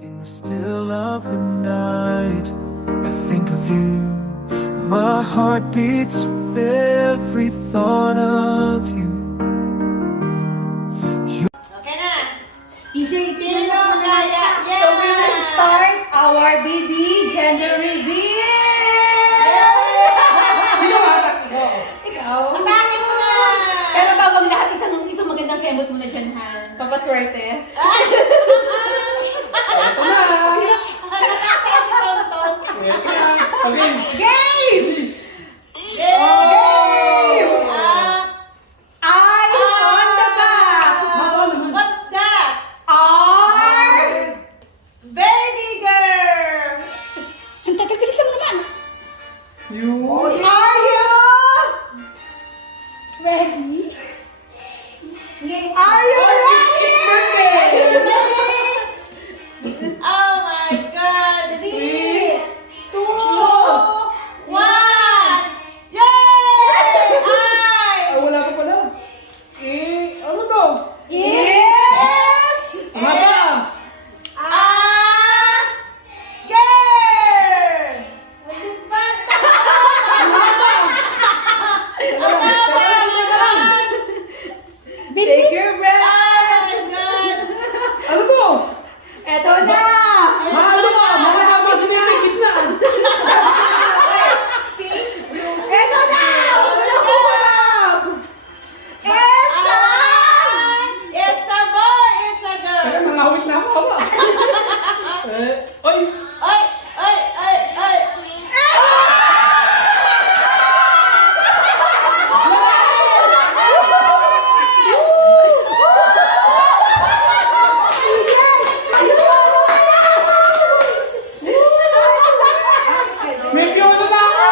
In the still of the night, I think of you. My heart beats with every thought of you. Okay na. Easy, Sino magaya? Yeah. So we will start our baby gender reveal! Sino mahatak? Ikaw. Ikaw? Atakin mo na. Pero bago ang lahat, isang magandang kemot muna dyan, ha? Papaswerte. Ito na. Nakakaya si Tonton. Okay. Game! Please. Game! Ah, Eyes on the box! what's that? Are... Baby girl. Ang tagal, bilisan mo naman! You. Are you... ready? Are you ready? Oh my God. 3, 2, 1. Yay! Ah, wala pa pala. Ano to? It's... Mahaba. Girl. Ano ba ito? Take your breath! Oh my God. Ano to? Eto na! Mahalo ka. Mahaba sa may gitna. Eto na! Walang kukulab! It's a... It's a boy. It's a girl. Teka, nangawit na ako. Haba. Oy. Ay, ay, ay, ay. May piyono ba ako?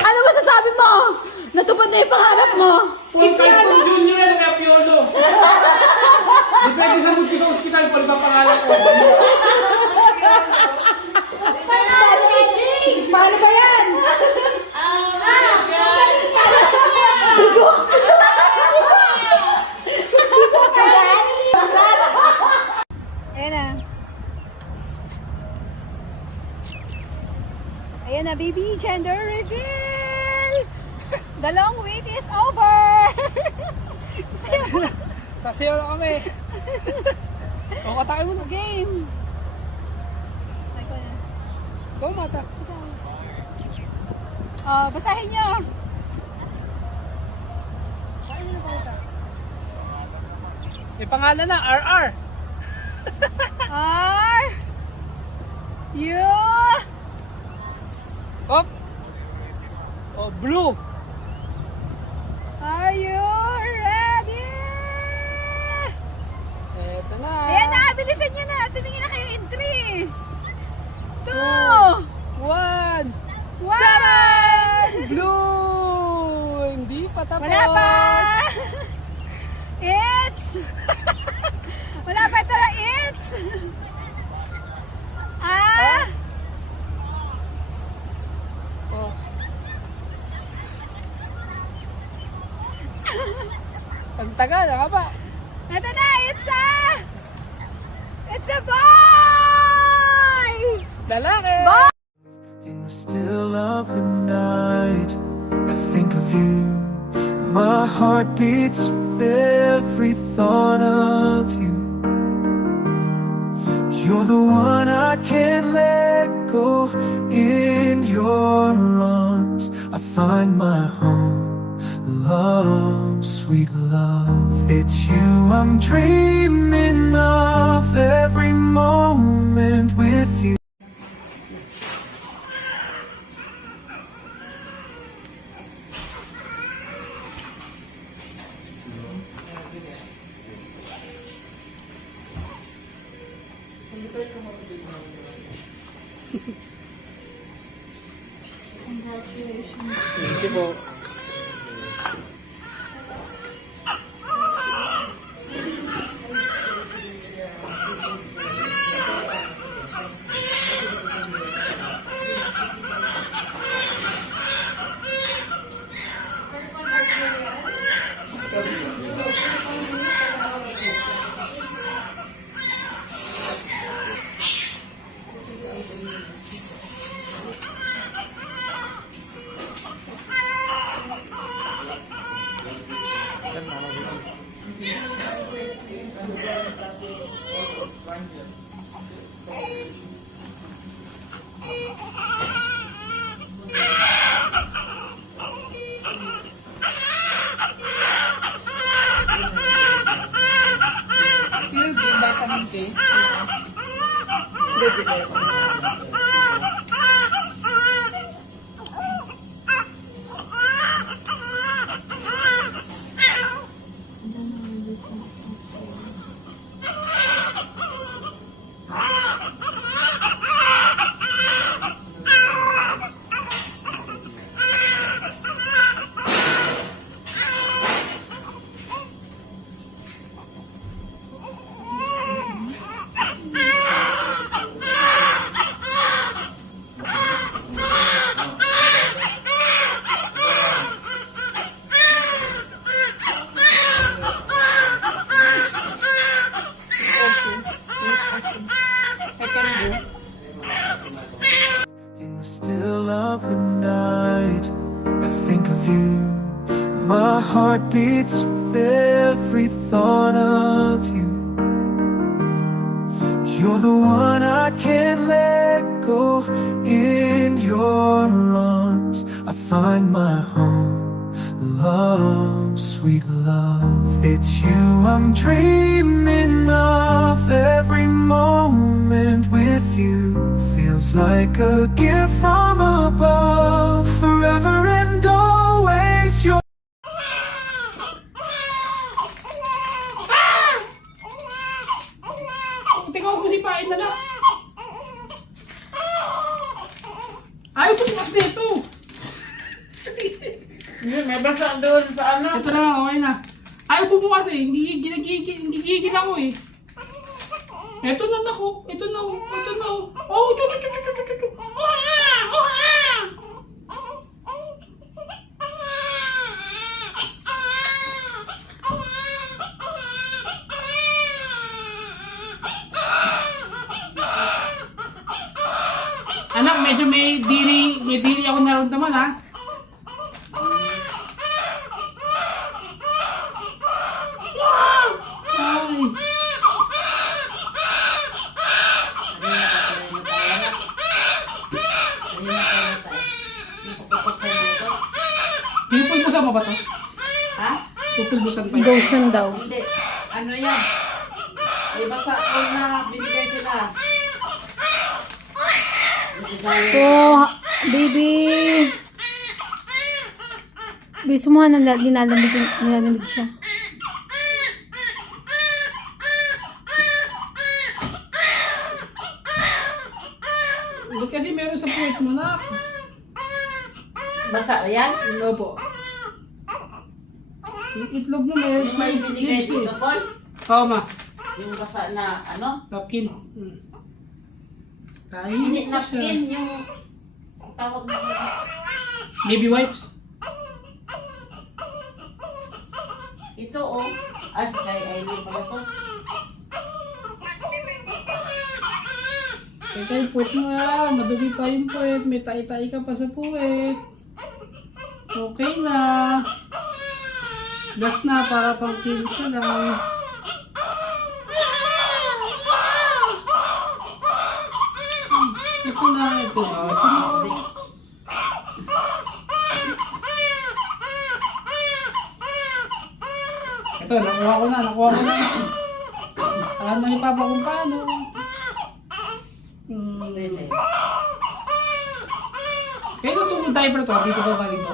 Ano masasabi mo? Natupad na yung pangarap mo? Si Preston Jr. na kaya piyono. Di pwede sa move ko sa ospital pag ipapangalan ko. Paano si James? Paano ba yan? Oh my God. Ayan na. Ayan na, baby. Gender reveal! The long wait is over! Sayo mo. Sasayaw na kami. O, katakin mo na. Game. Go, mata. Basahin nyo. Kain mo na mata. May pangalan na, RR. R. U. Op. Oh, blue. Are you ready? Eto na. Ayan na, bilisan nyo na. Tumingin na kayo in 3, 2, 1. 1. Blue! Hindi pa tapos. Wala pa. It's. Wala pa ito. It's. Oh. Ang tagal, nga ba? Ito na, it's a boy! Lalaki! In the still of the night, I think of you. My heart beats with every thought of you. You're the one I can't let go. In your arms, I find my home. Love, sweet love, it's you I'm dreaming of every moment with you. Thank you po. My heart beats with every thought of you. You're the one I can't let go. In your arms I find my home. Love, sweet love, it's you I'm dreaming of. Every moment with you feels like a gift from above. Forever and always you're Tingnan ko si Pain na lang. Ayaw bukas nito. May basa doon sa ano. Ito na lang, okay na. Ayaw bubukas eh. Hindi gigil ako eh. Ito na nako. Ito na. Ito na. Oh, ito. Anak, medyo may diri ako naramdaman ha. Ay. Pupulbusan mo ba to? Ha? Pupulbusan pa yun. Lotion daw. Hindi. Ano yan? May basa ko na binigay sila. Oh, baby. Bisa mo nga nilalamig siya. Ba't kasi meron sa puwet mo na? Basa yan? Ano po? Yung itlog mo may Yung may binigay juice eh. dito, Paul? Oo ma. Yung basa na ano? Napkin. Tayo Hindi pa siya. napkin yung tawag mo. Baby wipes. Ito oh. As kay Aileen pala to. Teka yung puwet mo ah. Madumi pa yung puwet. May tayo-tayo ka pa sa puwet. Okay na. Last na para pang kilis na lang. Ito na. Ito na. Ito na. Ito, nakuha ko na. Alam na ni Papa kung paano. Hindi. Kaya natulog diaper to. Dito ba dito?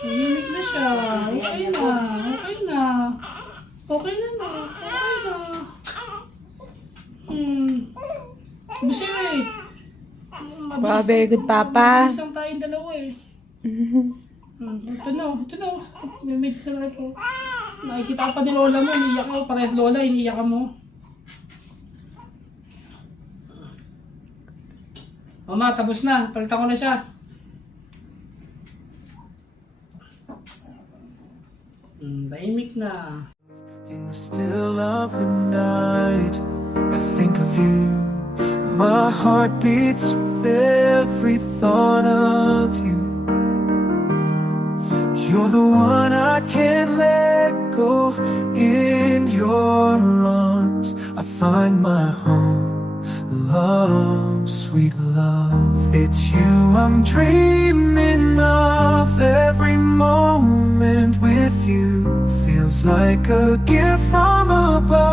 Nanimig na siya. Okay na. Okay na. Okay na na. Okay na. Busi eh. Wow, very good, Papa. Mabilis lang tayong dalawa eh. Ito na. Ito na. May medyo sa life ko. Nakikita pa ni Lola mo. Iniiyak mo. Parehas Lola. Iniiyak mo. Mama, tapos na. Palitan ko na siya. Tahimik na. In the still of the night, I think of you. My heart beats with every thought of you. You're the one I can't let go. In your arms I find my home. Love, sweet love, it's you I'm dreaming of. Every moment with you feels like a gift from above.